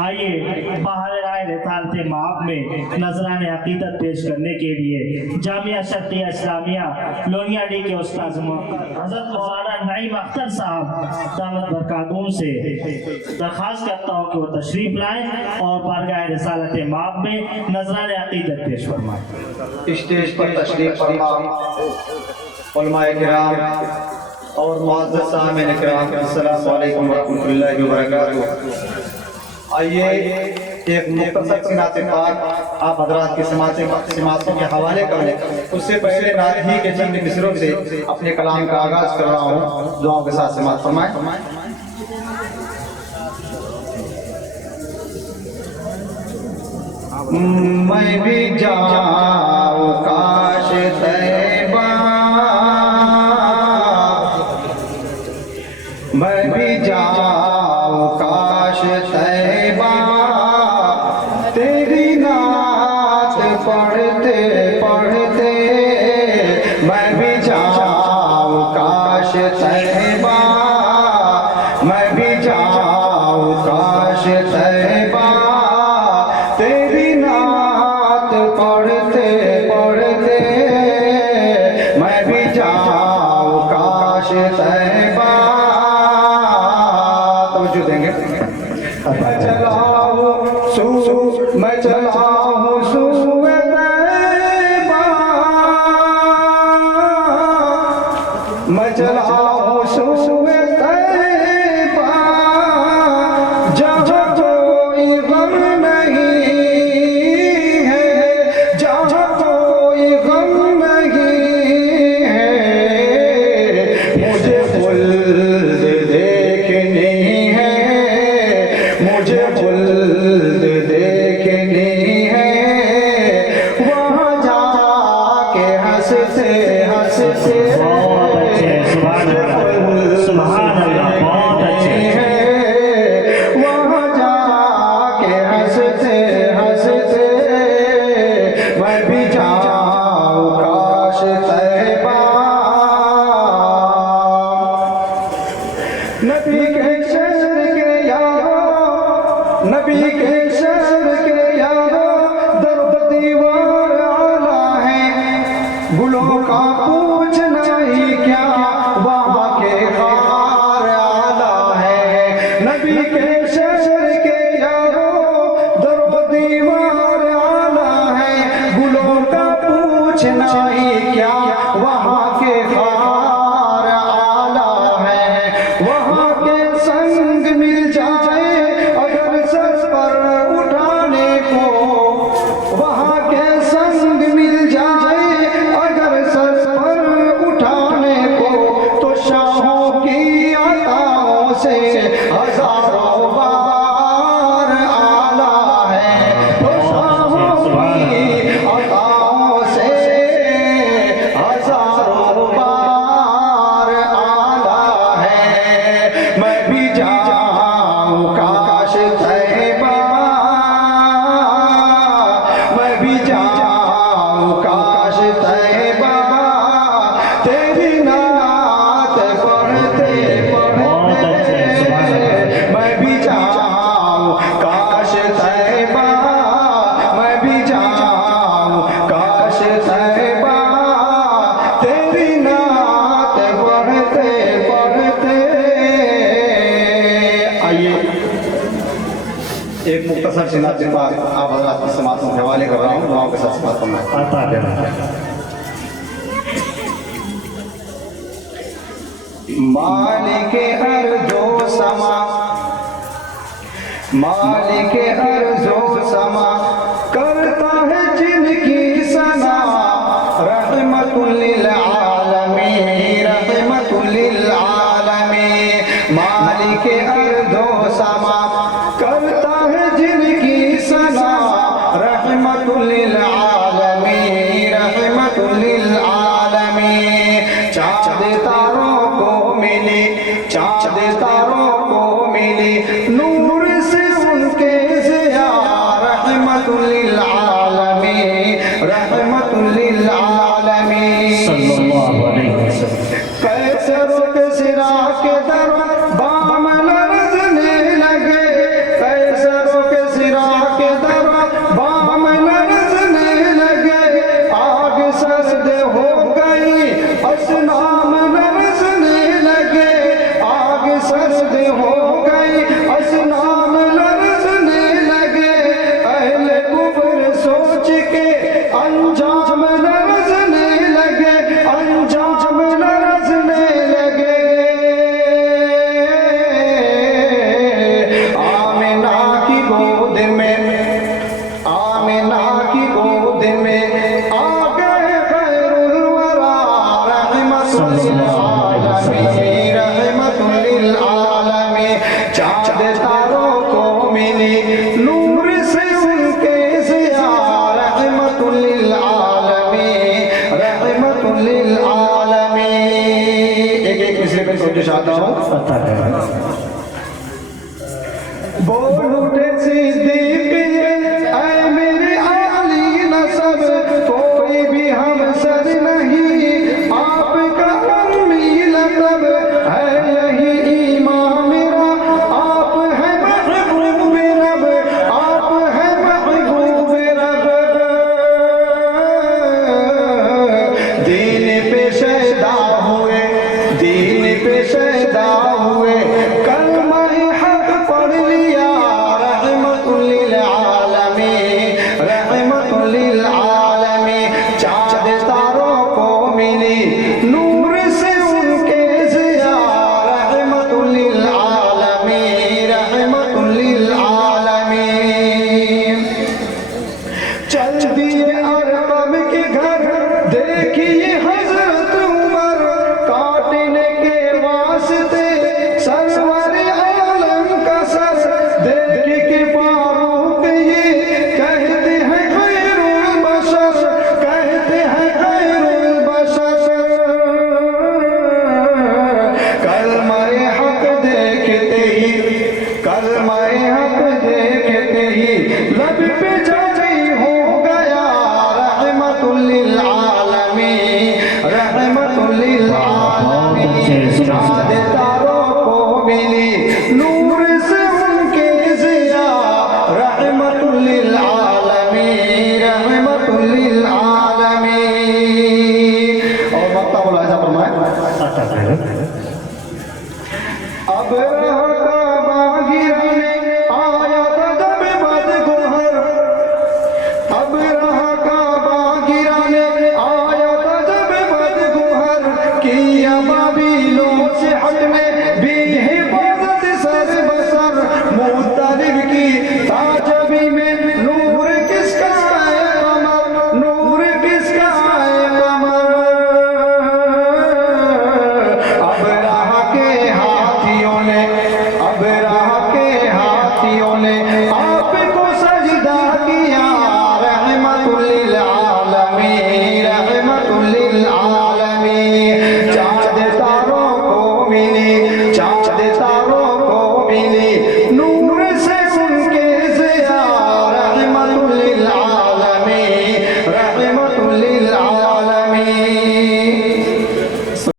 आइए बाहर राय रिसालत माप में नजराने अकीदत पेश करने के लिए जामिया शर्तिया इस्लामिया लोनियाडी के उस्ताद हज़रत मौलाना नईम अख्तर साहब दामत बरकातहू से दरख्वास्त करता हूँ कि वो तशरीफ लाएं और बारगाह रिसालत माप में नजराने अकीदत पेश फरमाएं। स्टेज पर तशरीफ फरमा उलमाए किराम और मुअज़्ज़ज़ सामीन किराम, अस्सलामु अलैकुम व रहमतुल्लाहि व बरकातहू। आइए एक मुख्तसर सी नात पाक आप हज़रात की समातों के हवाले करूँ। उससे पहले नात ही के चंद मिसरों से अपने कलाम का आगाज कर रहा हूँ। दुआओं के साथ समात फरमाएं। मैं भी जाऊँ काश तैबा, मैं भी जाऊँ काश तैबा, तेरी नात पढ़ते पढ़ते मैं भी जाऊँ काश तैबा, मैं भी जाऊँ काश तैबा, तेरी नात पढ़ते पढ़ते मैं भी जाऊँ काश तैबा। तवज्जो देंगे। मैं चला हूँ मैं चला हूँ सूए तैबा, मैं चला हूँ सूए तैबा, जहाँ कोई गम नहीं है, जहाँ कोई गम नहीं है, मुझे खुल्द देखनी है, मुझे खुल्द देखनी है, वहाँ जाके हंसते हंसते बहुत अच्छे, सुभान अल्लाह, सुभान अल्लाह, बहुत अच्छे। वहाँ जाके हंसते हंसते मैं भी जाऊँ काश तैबा। नबी के शहर के यारो, नबी के शहर के यारो, दर्द दीवार आला है, गुलों का पूछना ही क्या, वहाँ के खार आला है। नबी के शहर के यारो, दर्द दीवार आला है, गुलों का पूछना ही क्या, वहाँ के खार आला है। वहाँ के संग मिल जाए अगर सर पर उठाने को, वहाँ के संग मिल जाए अगर सर पर उठाने को, तो शाहों की अताओं से हजारों बार आला है, तो शाहों की अताओं से हजारों बार आला है। मैं भी जाऊँ काश तैबा, मैं भी जाऊँ काश तैबा, तेरी नात पढ़ते बहुत अच्छे, सुभान पढ़ते मैं भी जाऊँ काश तैबा, मैं भी जाऊँ काश तैबा, तेरी नात पढ़ते पढ़ते। आइए एक मुख्तसर सी नात पाक आप हज़रात की समातों के हवाले कर रहा हूँ। दुआओं के साथ समात फरमाएं। आता देना। मालिक अर्ज़ो समा, मालिक अर्ज़ो समा, करता है जिनकी सना, रहमतुल लिल आलमीन, रहमतुल लिल आलमीन। मालिक अर्ज़ो समा, करता है जिनकी सना, रहमतुल लिल आलमीन, रहमतुल लिल आलमीन। चाँद तारों को मिली, चाँद तारों को मिली, नूर से उनके ज़िया, रहमतुल नूर से उनके ज़िया रहमतुल लिल आलमीन, रहमतुल लिल आलमीन। एक मिसरे पे कोशिश आता हूँ।